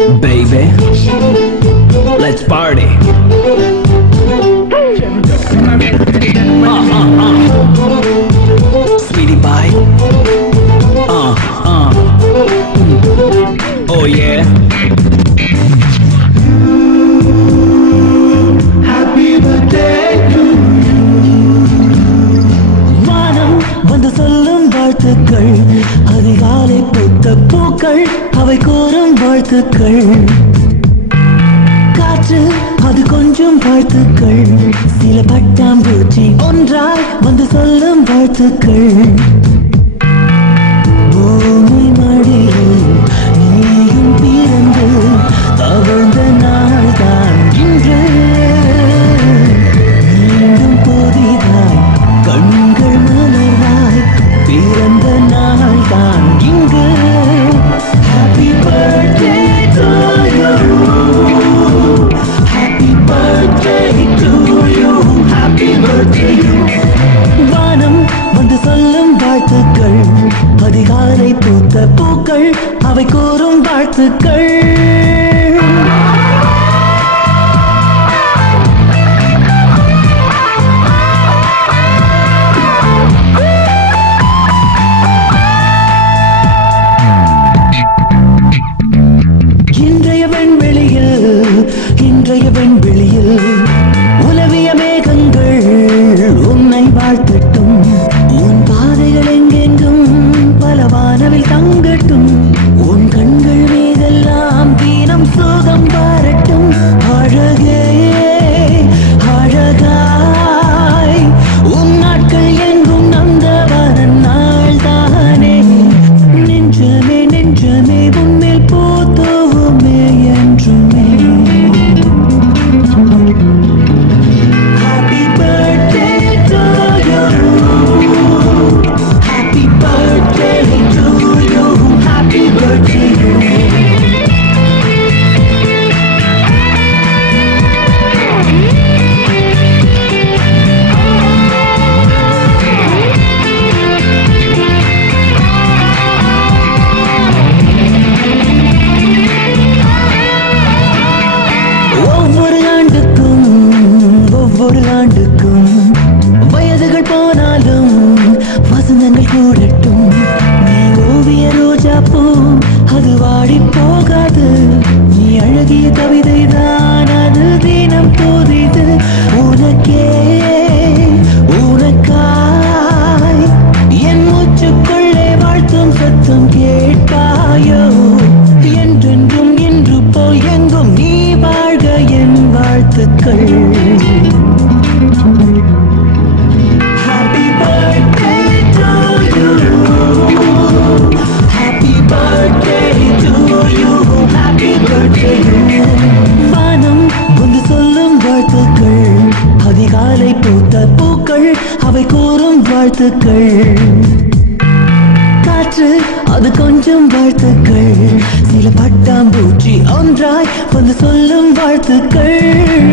Baby, let's party. Sweetie pie. Oh yeah. Happy birthday to you. வானம் வந்து சொல்லும் வாழ்த்துக்கள், அதிகாலை பூத்த பூக்கள் அவை கூறும் வாழ்த்துக்கள். காற்று அது கொஞ்சம் வாழ்த்துக்கள், சில பட்டாம்பூச்சி ஒன்றாய் வந்து சொல்லும் வாழ்த்துக்கள். பூமி மடியில் நீயும் பிறந்து தவழ்ந்த நாள் தான் இன்று. மீண்டும் புதிதாய் கண்கள் மலராய் பிறந்த நாள் தான் இங்கு. Happy birthday to you. Happy birthday to you. Happy birthday you. வானம் வந்து சொல்லும் வாழ்த்துக்கள், அதிகாலை பூத்த பூக்கள் அவை கூறும் வாழ்த்துக்கள். இன்றைய வெண்வெளியில் உலவிய மேகங்கள் உன்னை வாழ்த்தட்டும். உன் பாதைகள் எங்கெங்கும் பல வானவில் தங்கட்டும். உன் கண்கள் மீதெல்லாம் தீனம் சோகம் பாரட்டும். அழகே அழகாய் உன் நாட்கள் எங்கும் நந்தவன நாள் தானே. நெஞ்சமே நெஞ்சமே உன்மேல் போத்தோவுமே என்றுமே. ஒவ்வொரு ஆண்டுக்கும் வயதுகள் போனாலும் வசந்தங்கள் கூடட்டும். நீ ஓவிய ரோஜா பூ அது வாடி போகாது. நீ அழகிய கவிதை தான் அது தினம் தோதிது. உனக்கே உனக்காய் என் மூச்சுக்குள்ளே வாழ்த்தும் சத்தம் கேட்பாயோ. என்றென்றும் இன்று போல் எங்கும் நீ வாழ்க என் வாழ்த்துக்கள். Happy birthday to you. Happy birthday to you. Happy birthday you. வானம் வந்து சொல்லும் வாழ்த்துக்கள், அதிகாலை பூத்த பூக்கள் அவை கூறும் வாழ்த்துக்கள். காற்று அது கொஞ்சம் வாழ்த்துக்கள், சில பட்டாம்பூச்சி ஒன்றாய் வந்து சொல்லும் வாழ்த்துக்கள்.